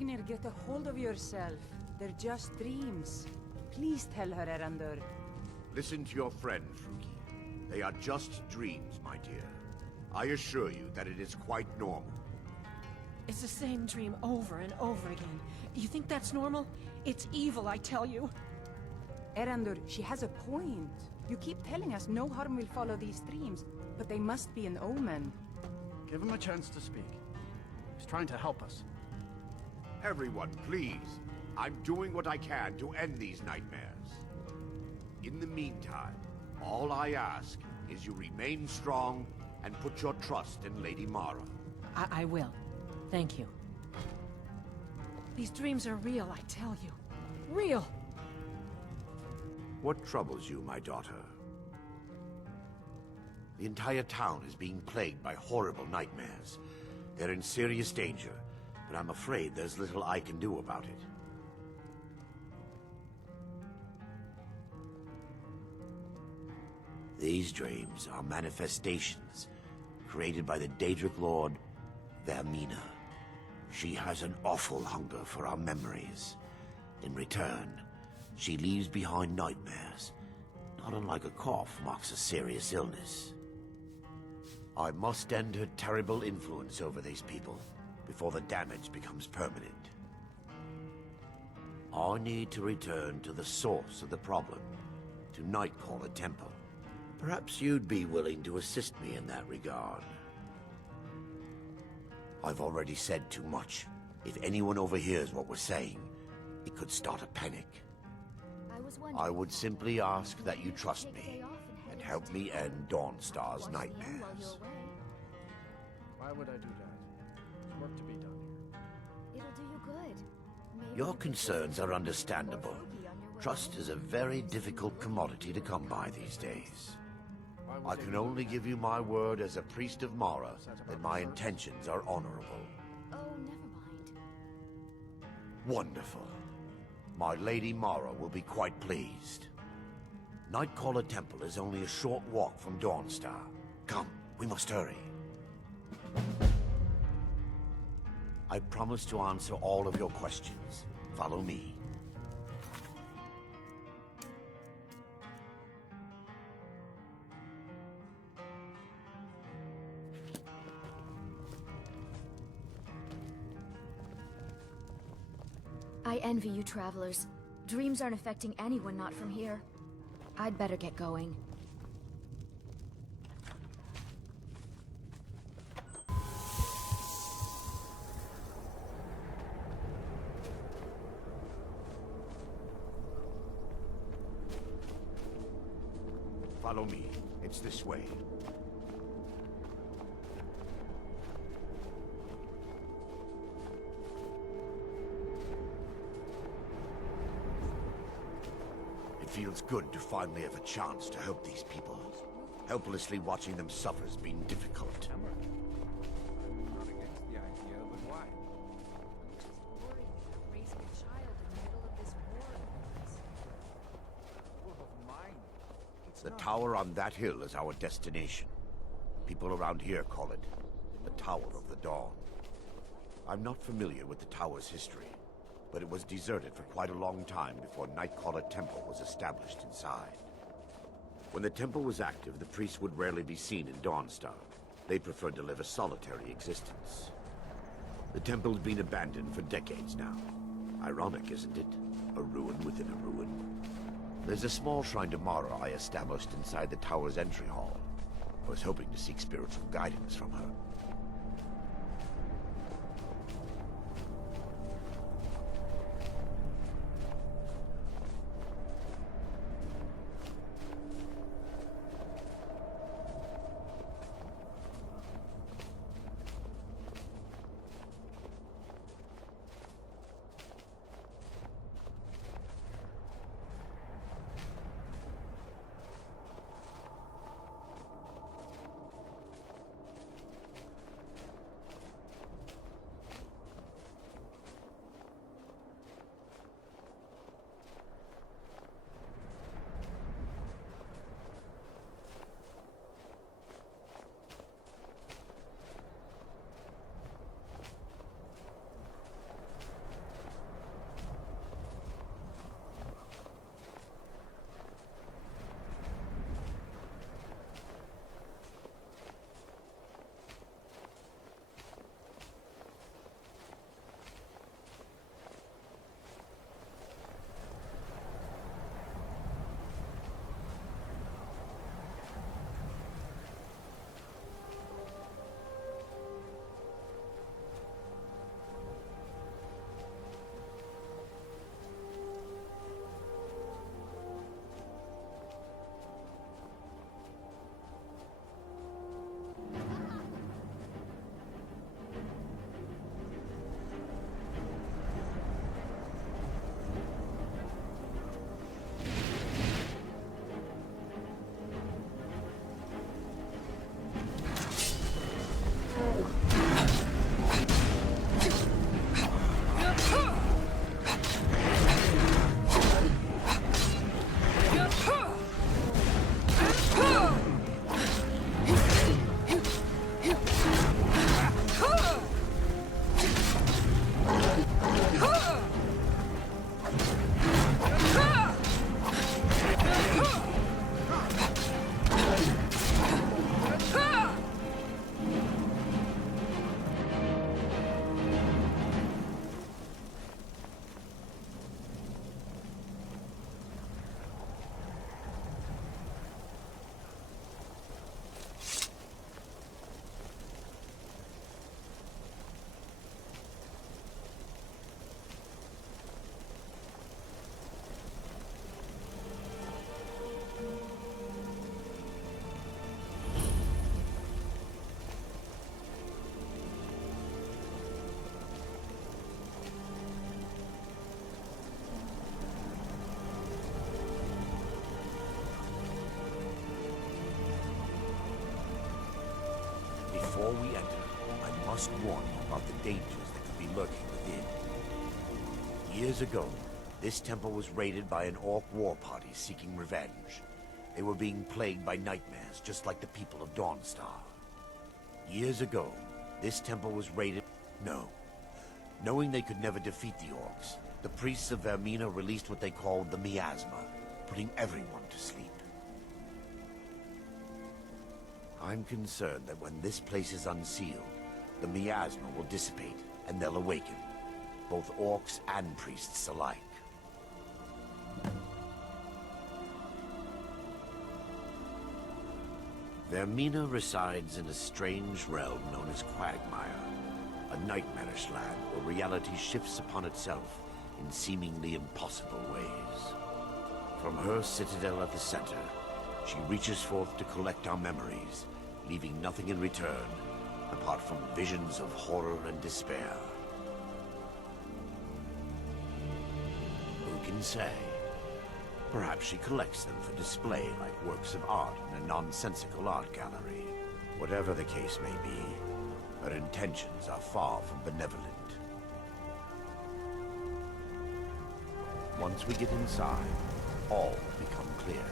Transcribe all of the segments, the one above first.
Vignir, get a hold of yourself. They're just dreams. Please tell her, Erandur. Listen to your friend, Fruki. They are just dreams, my dear. I assure you that it is quite normal. It's the same dream over and over again. You think that's normal? It's evil, I tell you. Erandur, she has a point. You keep telling us no harm will follow these dreams, but they must be an omen. Give him a chance to speak. He's trying to help us. Everyone, please. I'm doing what I can to end these nightmares. In the meantime, all I ask is you remain strong and put your trust in Lady Mara. I will. Thank you. These dreams are real, I tell you. Real! What troubles you, my daughter? The entire town is being plagued by horrible nightmares. They're in serious danger, but I'm afraid there's little I can do about it. These dreams are manifestations created by the Daedric Lord, Vermina. She has an awful hunger for our memories. In return, she leaves behind nightmares, not unlike a cough marks a serious illness. I must end her terrible influence over these people before the damage becomes permanent. I need to return to the source of the problem, to Nightcaller Temple. Perhaps you'd be willing to assist me in that regard. I've already said too much. If anyone overhears what we're saying, it could start a panic. I would simply ask that you trust me and help me end Dawnstar's nightmares. Why would I do that? There's work to be done here. It'll do you good. Maybe Your you could concerns take are a understandable. bogey on your way Trust home. is a very difficult commodity to come by these days. Why would I they can do only that? give you my word as a priest of Mara that my intentions are honorable. Oh, never mind. Wonderful. My Lady Mara will be quite pleased. Nightcaller Temple is only a short walk from Dawnstar. Come, we must hurry. I promise to answer all of your questions. Follow me. I envy you travelers. Dreams aren't affecting anyone not from here. I'd better get going. Follow me. It's this way. It feels good to finally have a chance to help these people. Helplessly watching them suffer has been difficult. I'm not against the idea, but why? I'm just worried about raising a child in the middle of this war. War of mine. It's The not. tower on that hill is our destination. People around here call it the Tower of the Dawn. I'm not familiar with the tower's history, but it was deserted for quite a long time before Nightcaller Temple was established inside. When the temple was active, the priests would rarely be seen in Dawnstar. They preferred to live a solitary existence. The temple's been abandoned for decades now. Ironic, isn't it? A ruin within a ruin. There's a small shrine to Mara I established inside the tower's entry hall. I was hoping to seek spiritual guidance from her. Before we enter, I must warn you about the dangers that could be lurking within. Years ago, this temple was raided by an orc war party seeking revenge. They were being plagued by nightmares, just like the people of Dawnstar. Years ago, this temple was raided... No. Knowing they could never defeat the orcs, the priests of Vermina released what they called the miasma, putting everyone to sleep. I'm concerned that when this place is unsealed, the miasma will dissipate, and they'll awaken. Both orcs and priests alike. Vermina resides in a strange realm known as Quagmire, a nightmarish land where reality shifts upon itself in seemingly impossible ways. From her citadel at the center, she reaches forth to collect our memories, leaving nothing in return, apart from visions of horror and despair. Who can say? Perhaps she collects them for display like works of art in a nonsensical art gallery. Whatever the case may be, her intentions are far from benevolent. Once we get inside, all will become clear.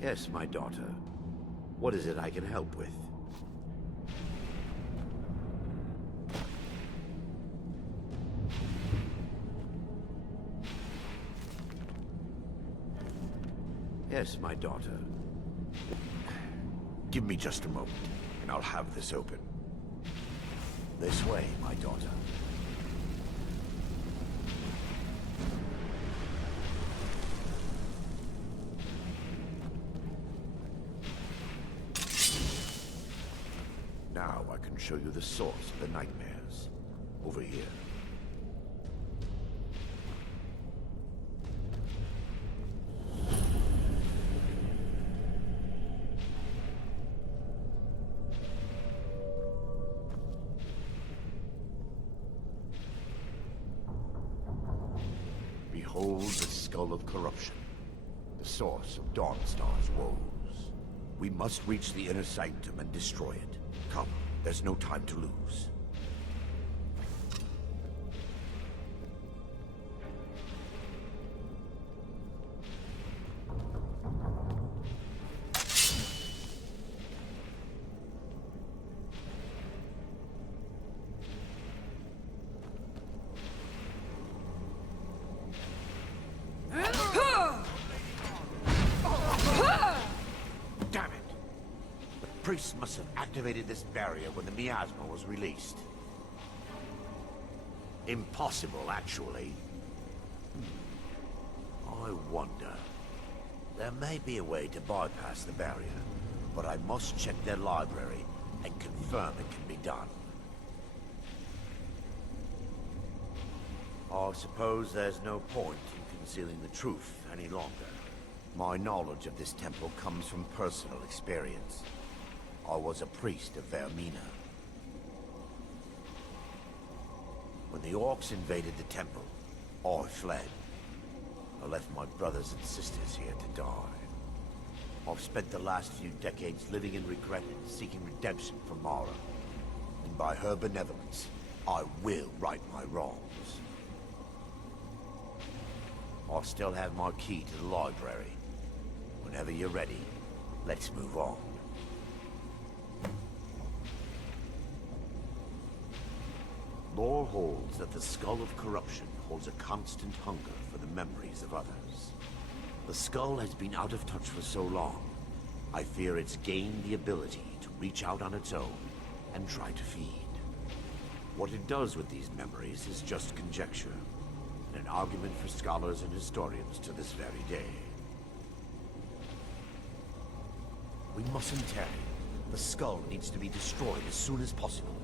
Yes, my daughter. What is it I can help with? Yes, my daughter. Give me just a moment, and I'll have this open. This way, my daughter. Now I can show you the source of the nightmares. Over here. Behold the skull of corruption, the source of Dawnstar's woes. We must reach the inner sanctum and destroy it. Come, there's no time to lose. Damn it! The priests must have activated this barrier when the miasma was released. Impossible, actually. I wonder. There may be a way to bypass the barrier, but I must check their library and confirm it can be done. I suppose there's no point in concealing the truth any longer. My knowledge of this temple comes from personal experience. I was a priest of Vermina. When the orcs invaded the temple, I fled. I left my brothers and sisters here to die. I've spent the last few decades living in regret and seeking redemption from Mara. And by her benevolence, I will right my wrongs. I still have my key to the library. Whenever you're ready, let's move on. Lore holds that the Skull of Corruption holds a constant hunger for the memories of others. The skull has been out of touch for so long, I fear it's gained the ability to reach out on its own and try to feed. What it does with these memories is just conjecture, and an argument for scholars and historians to this very day. We mustn't tarry. The skull needs to be destroyed as soon as possible.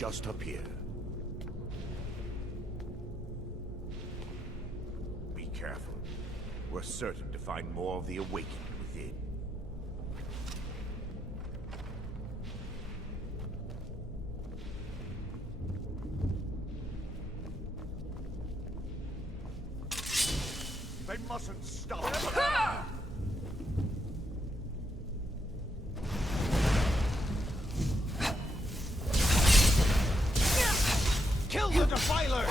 just up here. Be careful. We're certain to find more of the awakened within. They mustn't stop. Kill the defilers!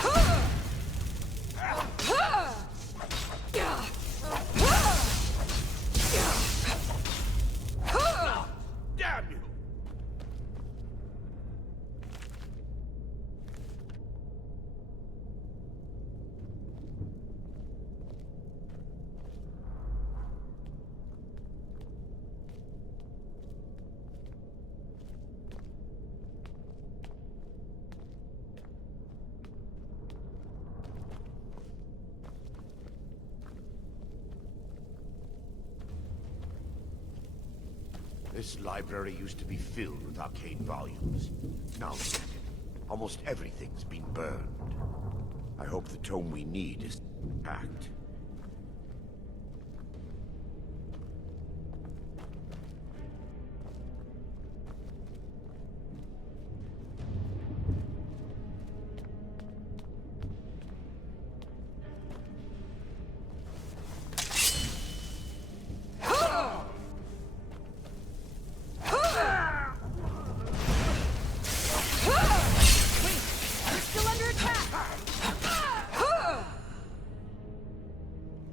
Damn you! This library used to be filled with arcane volumes. Now look at it. Almost everything's been burned. I hope the tome we need is packed.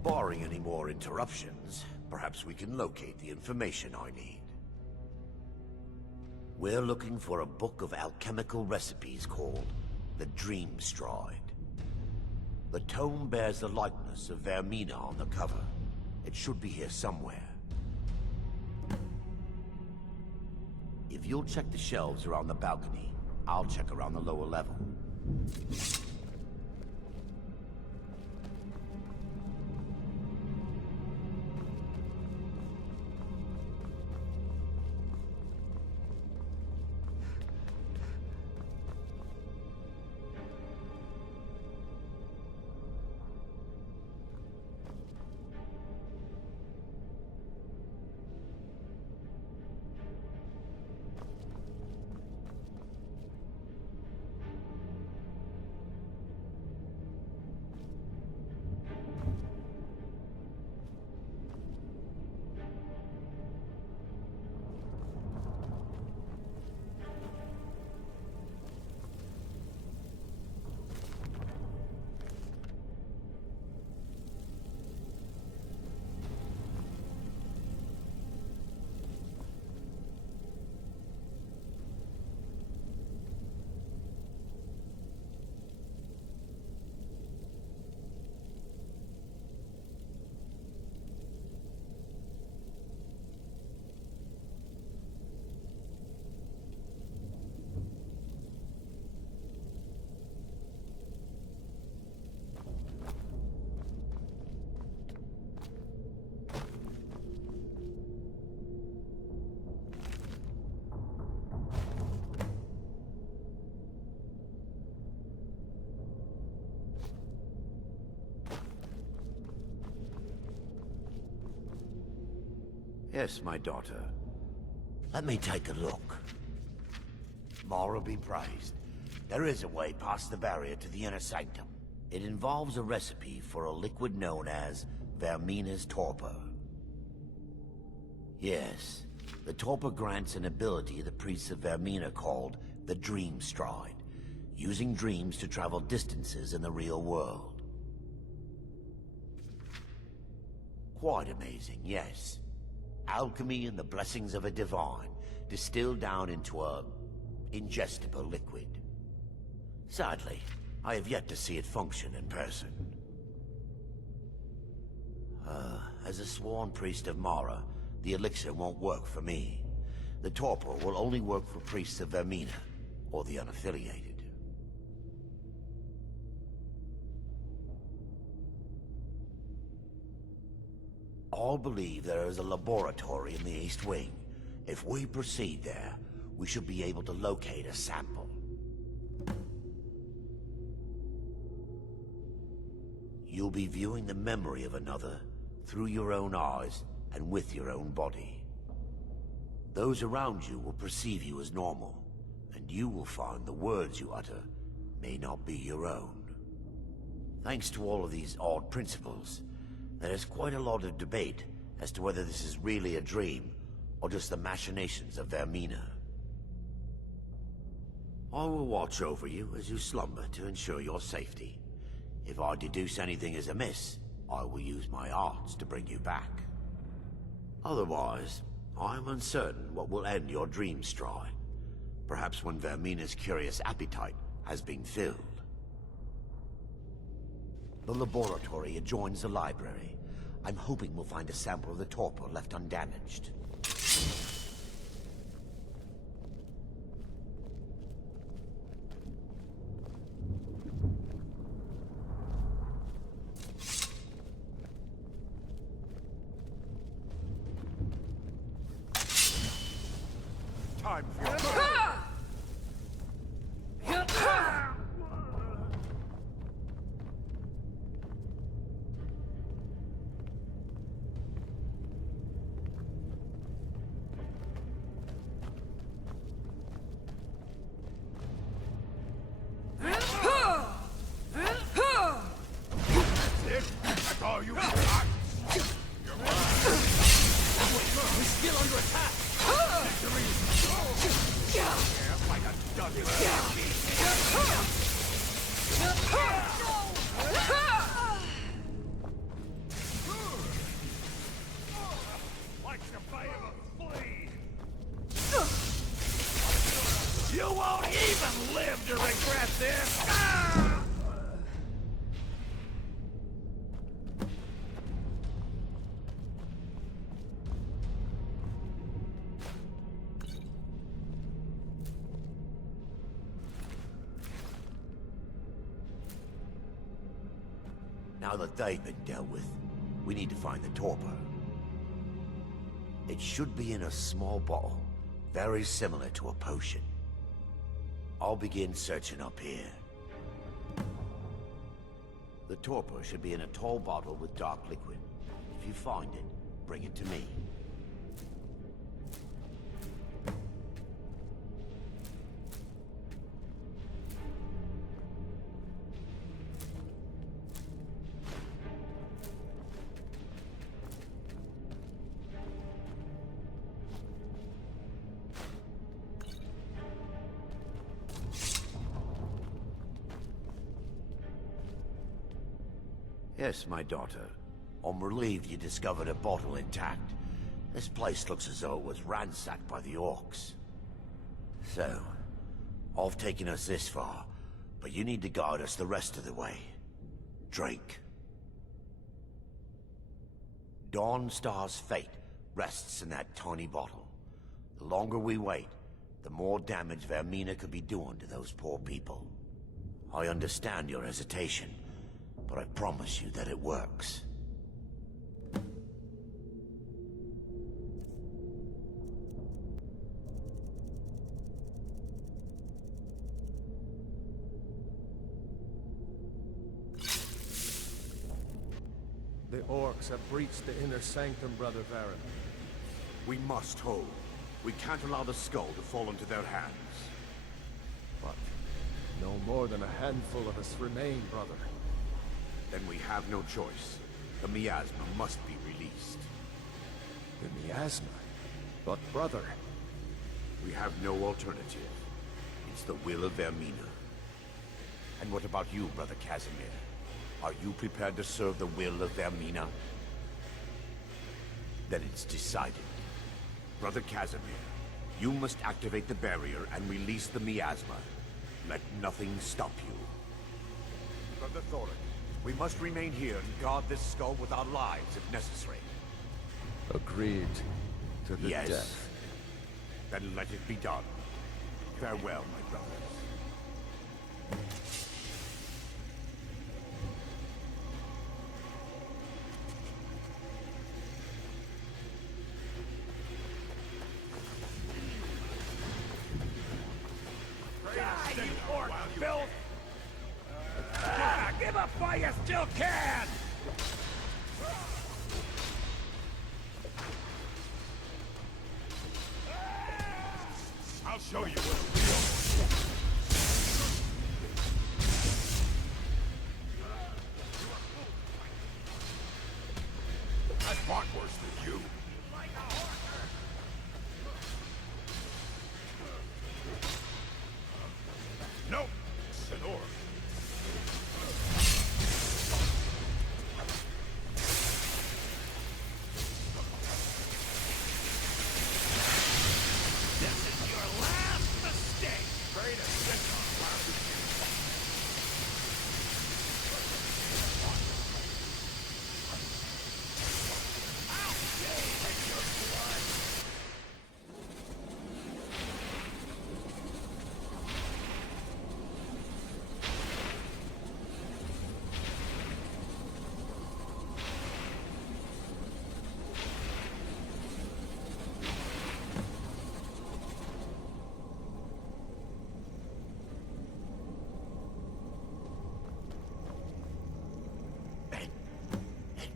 Barring any more interruptions, perhaps we can locate the information I need. We're looking for a book of alchemical recipes called the Dream Stride. The tome bears the likeness of Vermina on the cover. It should be here somewhere. If you'll check the shelves around the balcony, I'll check around the lower level. Yes, my daughter. Let me take a look. Mara be praised. There is a way past the barrier to the inner sanctum. It involves a recipe for a liquid known as Vermina's torpor. Yes, the torpor grants an ability the priests of Vermina called the Dream Stride, using dreams to travel distances in the real world. Quite amazing, yes. Alchemy and the blessings of a divine, distilled down into a ingestible liquid. Sadly, I have yet to see it function in person. As a sworn priest of Mara, the elixir won't work for me. The torpor will only work for priests of Vermina, or the unaffiliated. All believe there is a laboratory in the East Wing. If we proceed there, we should be able to locate a sample. You'll be viewing the memory of another through your own eyes and with your own body. Those around you will perceive you as normal, and you will find the words you utter may not be your own. Thanks to all of these odd principles, there is quite a lot of debate as to whether this is really a dream or just the machinations of Vermina. I will watch over you as you slumber to ensure your safety. If I deduce anything is amiss, I will use my arts to bring you back. Otherwise, I am uncertain what will end your dream stride. Perhaps when Vermina's curious appetite has been filled. The laboratory adjoins the library. I'm hoping we'll find a sample of the torpor left undamaged. Time for You won't even live to regret this! Now that they've been dealt with, we need to find the torpor. It should be in a small bottle, very similar to a potion. I'll begin searching up here. The torpor should be in a tall bottle with dark liquid. If you find it, bring it to me. Yes, my daughter. I'm relieved you discovered a bottle intact. This place looks as though it was ransacked by the orcs. So, I've taken us this far, but you need to guide us the rest of the way. Drink. Dawnstar's fate rests in that tiny bottle. The longer we wait, the more damage Vermina could be doing to those poor people. I understand your hesitation, but I promise you that it works. The orcs have breached the inner sanctum, Brother Varen. We must hold. We can't allow the skull to fall into their hands. But no more than a handful of us remain, brother. Then we have no choice. The miasma must be released. The miasma? But brother... We have no alternative. It's the will of Vermina. And what about you, Brother Casimir? Are you prepared to serve the will of Vermina? Then it's decided. Brother Casimir, you must activate the barrier and release the miasma. Let nothing stop you. Brother Thorin, we must remain here and guard this skull with our lives if necessary. Agreed to the Yes. death. Then let it be done. Farewell, my brothers. Die, you orc filth! Give a fight! While you still can! I'll show you what's real. I fought worse than you. Nope. Senor. This is your last mistake.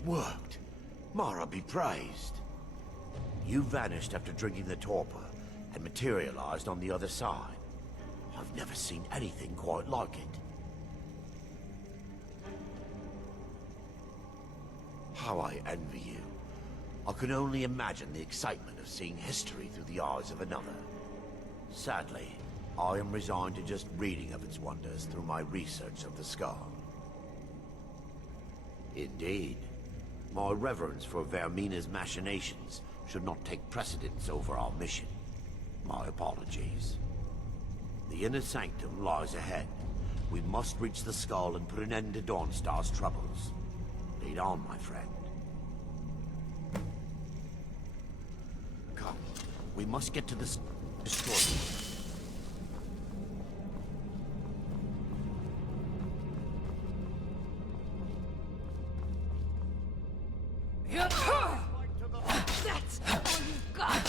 Worked. Mara be praised. You vanished after drinking the torpor and materialized on the other side. I've never seen anything quite like it. How I envy you. I can only imagine the excitement of seeing history through the eyes of another. Sadly, I am resigned to just reading of its wonders through my research of the skull. Indeed. My reverence for Vermina's machinations should not take precedence over our mission. My apologies. The inner sanctum lies ahead. We must reach the skull and put an end to Dawnstar's troubles. Lead on, my friend. Come, we must get to the destroyer. That's all you've got!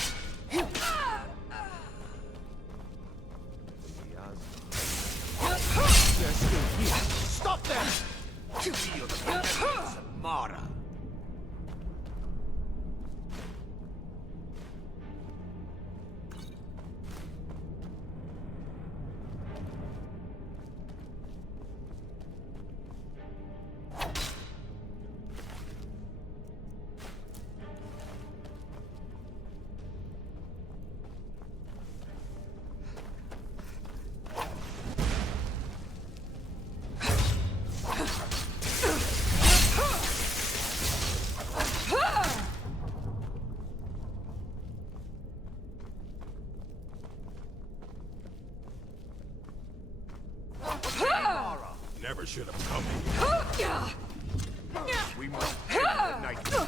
They're still here. Stop them! Feel the presence of Mara. Never should have come here. We must end the nightmares.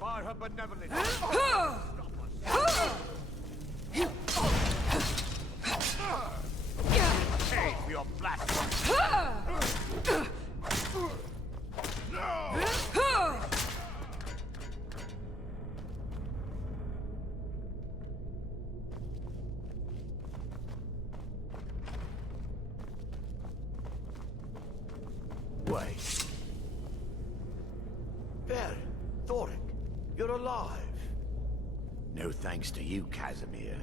By her benevolence. Pay for your blasphemy. Wait. There, Thoric. You're alive. No thanks to you, Casimir.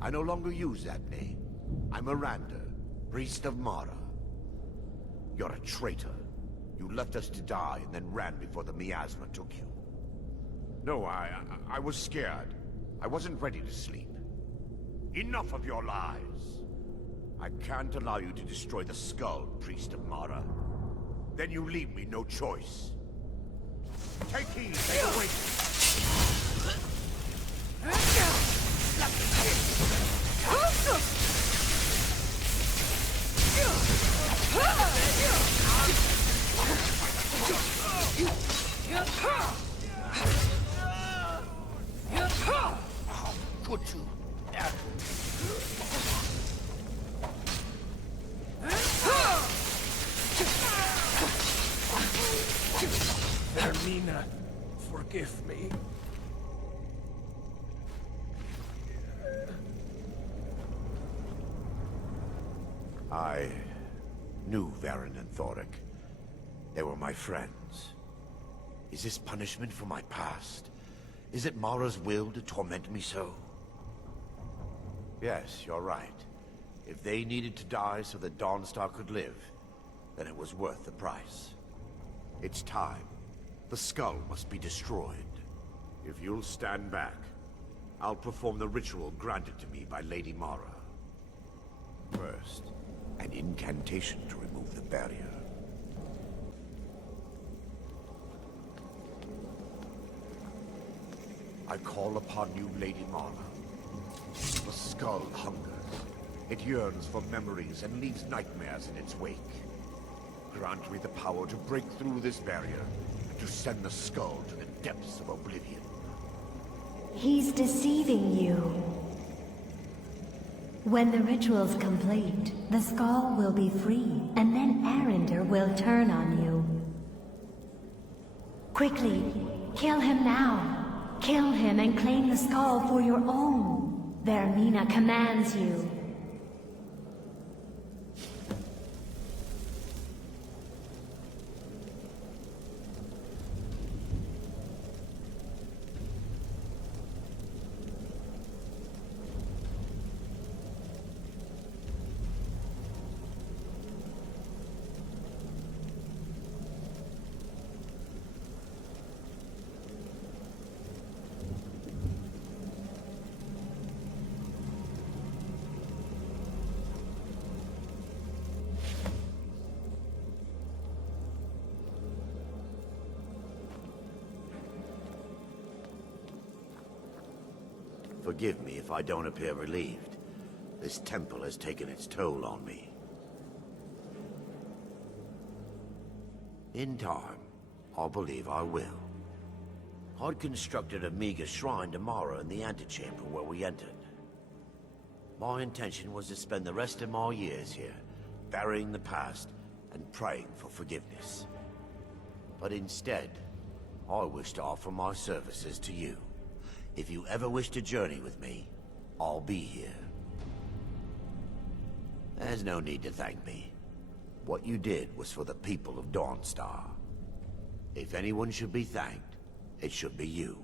I no longer use that name. I'm Erandur, priest of Mara. You're a traitor. You left us to die and then ran before the miasma took you. No, I was scared. I wasn't ready to sleep. Enough of your lies. I can't allow you to destroy the skull, priest of Mara. Then you leave me no choice. Take heed! forgive me. I knew Varen and Thoric. They were my friends. Is this punishment for my past? Is it Mara's will to torment me so? Yes, you're right. If they needed to die so that Dawnstar could live, then it was worth the price. It's time. The skull must be destroyed. If you'll stand back, I'll perform the ritual granted to me by Lady Mara. First, an incantation to remove the barrier. I call upon you, Lady Mara. The skull hungers. It yearns for memories and leaves nightmares in its wake. Grant me the power to break through this barrier and to send the skull to the depths of oblivion. He's deceiving you. When the ritual's complete, the skull will be free, and then Erandur will turn on you. Quickly, kill him now. Kill him and claim the skull for your own. Vermina commands you. Forgive me if I don't appear relieved. This temple has taken its toll on me. In time, I believe I will. I'd constructed a meager shrine to Mara in the antechamber where we entered. My intention was to spend the rest of my years here, burying the past and praying for forgiveness. But instead, I wish to offer my services to you. If you ever wish to journey with me, I'll be here. There's no need to thank me. What you did was for the people of Dawnstar. If anyone should be thanked, it should be you.